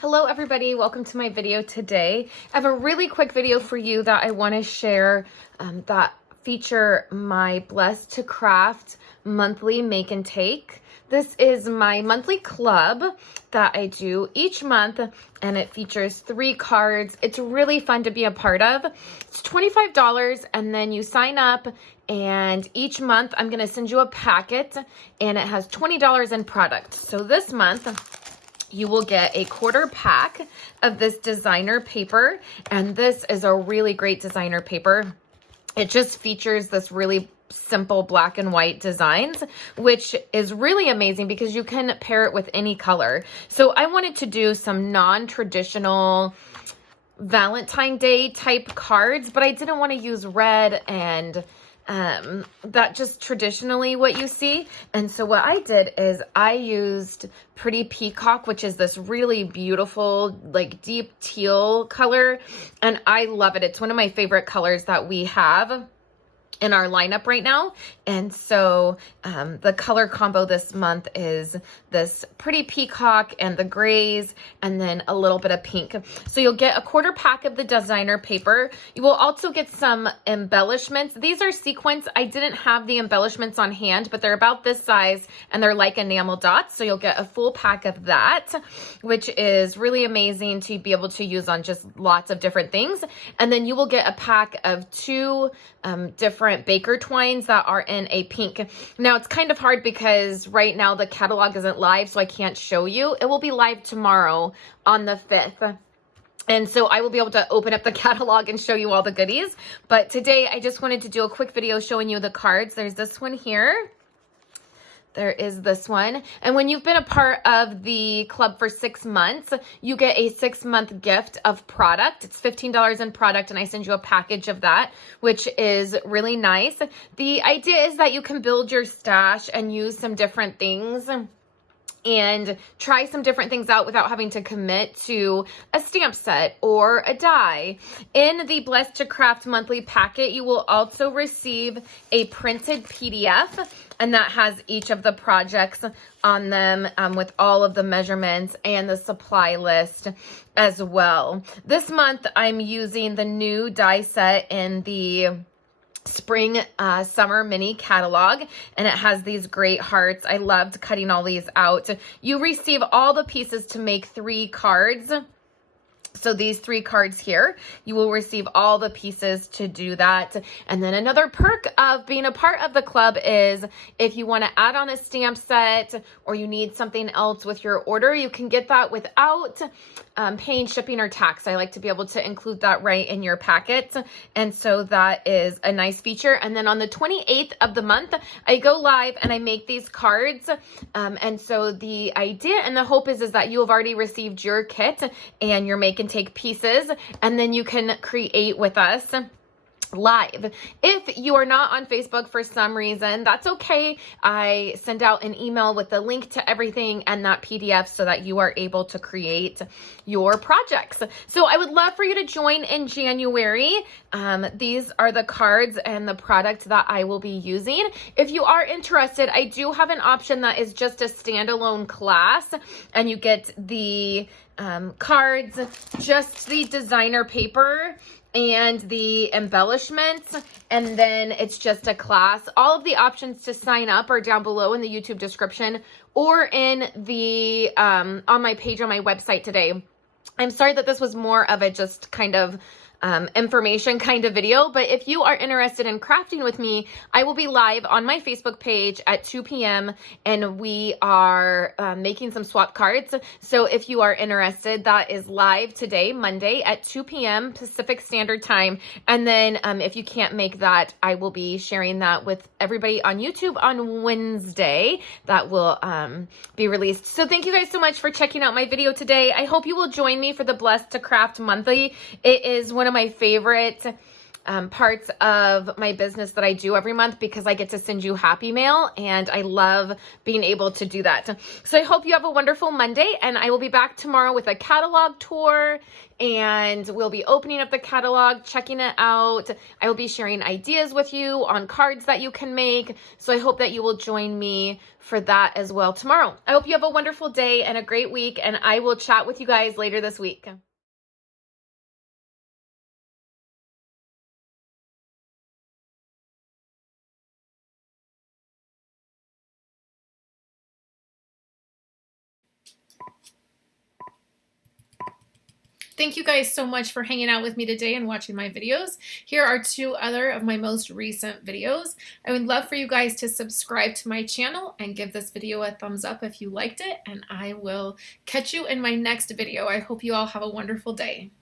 Hello everybody, welcome to my video today. I have a really quick video for you that I want to share that feature my Blessed2Craft monthly make and take. This is my monthly club that I do each month, and it features 3 cards. It's really fun to be a part of. It's $25, and then you sign up, and each month I'm going to send you a packet, and it has $20 in product. So this month you will get a quarter pack of this designer paper, and this is a really great designer paper. It just features this really simple black and white designs, which is really amazing because you can pair it with any color. So I wanted to do some non-traditional Valentine Day type cards, but I didn't want to use red and that just traditionally what you see. And so what I did is I used Pretty Peacock, which is this really beautiful, like deep teal color. And I love it. It's one of my favorite colors that we have in our lineup right now. And so the color combo this month is this Pretty Peacock and the grays, and then a little bit of pink. So you'll get a quarter pack of the designer paper. You will also get some embellishments. These are sequins. I didn't have the embellishments on hand, but they're about this size and they're like enamel dots. So you'll get a full pack of that, which is really amazing to be able to use on just lots of different things. And then you will get a pack of 2 different baker twines that are in a pink. Now it's kind of hard because right now the catalog isn't live, so I can't show you. It will be live tomorrow on the 5th. And so I will be able to open up the catalog and show you all the goodies. But today I just wanted to do a quick video showing you the cards. There's this one here. There is this one. And when you've been a part of the club for 6 months, you get a 6-month gift of product. It's $15 in product, and I send you a package of that, which is really nice. The idea is that you can build your stash and use some different things and try some different things out without having to commit to a stamp set or a die. In the Blessed2Craft monthly packet, you will also receive a printed PDF, and that has each of the projects on them with all of the measurements and the supply list as well. This month, I'm using the new die set in the spring summer mini catalog, and it has these great hearts. I loved cutting all these out. You receive all the pieces to make 3 cards. So these 3 cards here, you will receive all the pieces to do that. And then another perk of being a part of the club is if you want to add on a stamp set or you need something else with your order, you can get that without paying shipping or tax. I like to be able to include that right in your packet. And so that is a nice feature. And then on the 28th of the month, I go live and I make these cards. And so the idea and the hope is that you have already received your kit and you're making take pieces, and then you can create with us live. If you are not on Facebook for some reason, that's okay. I send out an email with the link to everything and that PDF so that you are able to create your projects. So I would love for you to join in January. These are the cards and the product that I will be using. If you are interested, I do have an option that is just a standalone class, and you get the cards, just the designer paper and the embellishments, and then it's just a class. All of the options to sign up are down below in the YouTube description or in the on my page on my website today. I'm sorry that this was more of a just kind of information kind of video, but if you are interested in crafting with me, I will be live on my Facebook page at 2 p.m. and we are making some swap cards. So if you are interested, that is live today, Monday at 2 p.m. Pacific Standard Time. And then if you can't make that, I will be sharing that with everybody on YouTube on Wednesday. That will be released. So thank you guys so much for checking out my video today. I hope you will join me for the Blessed2Craft monthly. It is one of my favorite parts of my business that I do every month because I get to send you happy mail, and I love being able to do that. So I hope you have a wonderful Monday, and I will be back tomorrow with a catalog tour, and we'll be opening up the catalog, checking it out. I will be sharing ideas with you on cards that you can make. So I hope that you will join me for that as well tomorrow. I hope you have a wonderful day and a great week, and I will chat with you guys later this week. Thank you guys so much for hanging out with me today and watching my videos. Here are 2 other of my most recent videos. I would love for you guys to subscribe to my channel and give this video a thumbs up if you liked it, and I will catch you in my next video. I hope you all have a wonderful day.